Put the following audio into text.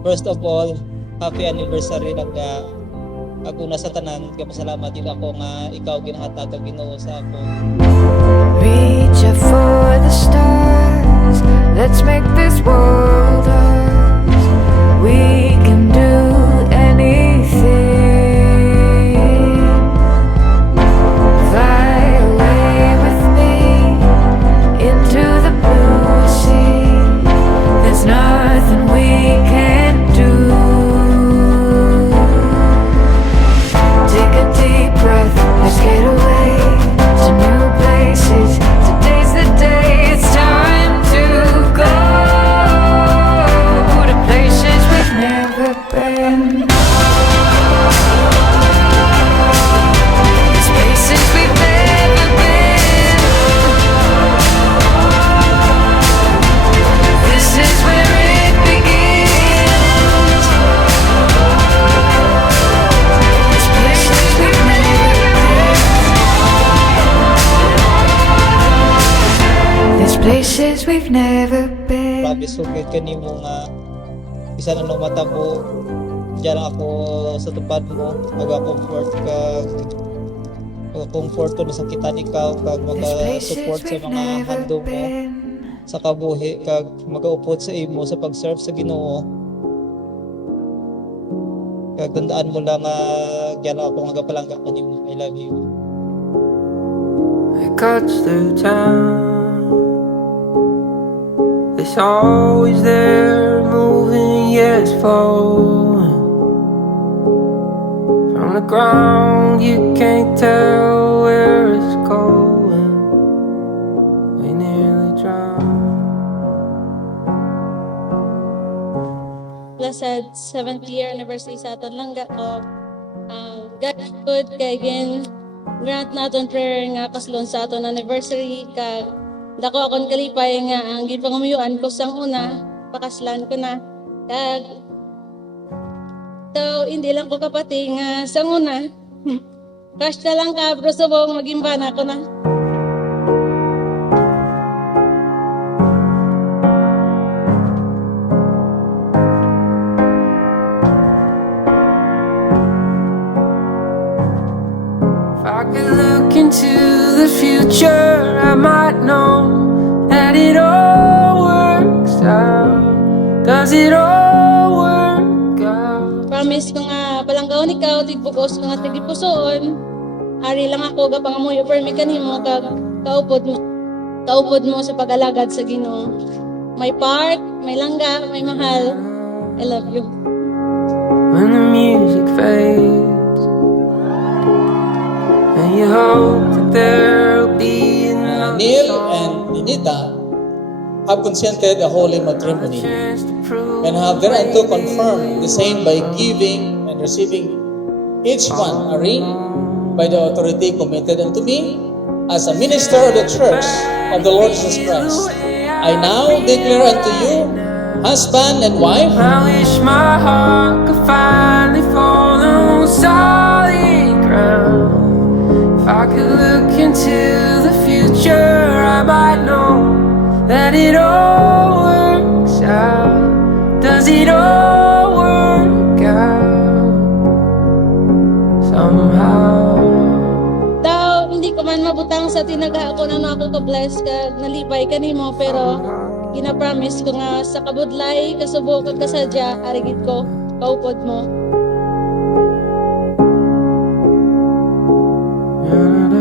First of all, happy anniversary lang ka. Ako na sa tanan, kaya pasalamat din ako nga ikaw ginahatag ang Ginoo sa ako. Reach out for the stars. Let's make this world ours. We can do anything. Fly away with me into the blue sea. There's nothing we can't do. Take a deep breath. Let's get away to new places. Today's the day. It's time to go to places we've never been. It's places we've never been. This is where it begins. It's places we've never been. There's places we've never been. Promise sugid kanimo nga bisan anong matabo, diyan lang ako sa tupad mo, maga-comfort ka, comfort ko na sakitan ikaw kag There's places maga-support sa we've mga never handom mo been. sa kabuhi kag magaupod sa imo sa pag-serve sa Ginoo. Kag tandaan mo lang nga diyan lang ako magapalangga kanimo. I love you. It cuts through town. It's always there, moving, yeah, it's flowing. From the ground, you can't tell where it's going. We nearly drowned. Blessed 7th year anniversary sa aton langga ko. God good kay gin grant naton prayer nga kaslon sa aton anniversary kag dako akon kalipay nga ang gipangamuyuan ko sang una pakaslan ko na kag so hindi lang ko kapati nga sang una cash na lang ka bro subong magimbana ko na. If I could look into the future, I might know that it all works out. Does it all work out? Promise ko nga palanggaon ikaw tigbugos ko nga tigipusoon. Ari lang ako gapangamuyo permi kanimo kag kaupod mo sa pag-alagad sa Ginoo. May part, may langga, may mahal. I love you. When the music fades and you hope that there'll be another Neil song, and Ninita have consented a holy matrimony chance to prove and have thereunto confirmed the same by giving and receiving each one a ring by the authority committed unto me as a minister of the church of the Lord Jesus Christ. I now declare unto you, husband and wife, I wish my heart could finally fall on solid ground. If I could look into the future, I might know that it all works out. Does it all work out somehow? Daw hindi ko man mabutang sa tinaga ako na ako ka-bless kag nalipay kanimo pero gina-promise ko nga sa kabudlay kasubo kag kasadya arigid ko kaupod mo. Da, da, da.